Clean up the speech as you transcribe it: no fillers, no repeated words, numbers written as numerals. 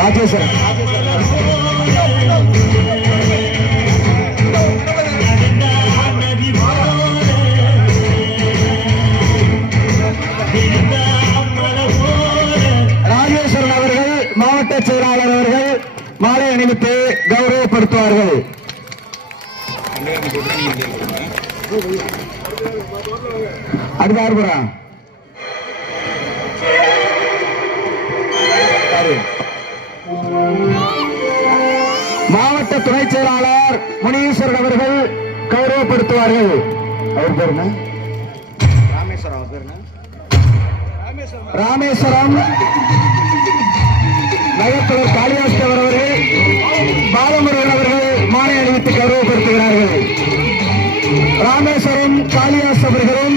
ராஜேஸ்வரன் அவர்கள் மாவட்ட செயலாளர் அவர்கள் மாலை அணிவித்து கௌரவப்படுத்துவார்கள். அடுத்த மாவட்ட துணை செயலாளர் முனீஸ்வரன் அவர்கள் கௌரவப்படுத்துவார்கள். அவர் பேர் ராமேஸ்வரம் நகர்த்தவர் காளியாஸ்தவர் அவர்கள் பாலமுருகன் அவர்கள் மாலை அணிவித்து கௌரவப்படுத்துகிறார்கள். ராமேஸ்வரம் காளியாஸ் அவர்களும்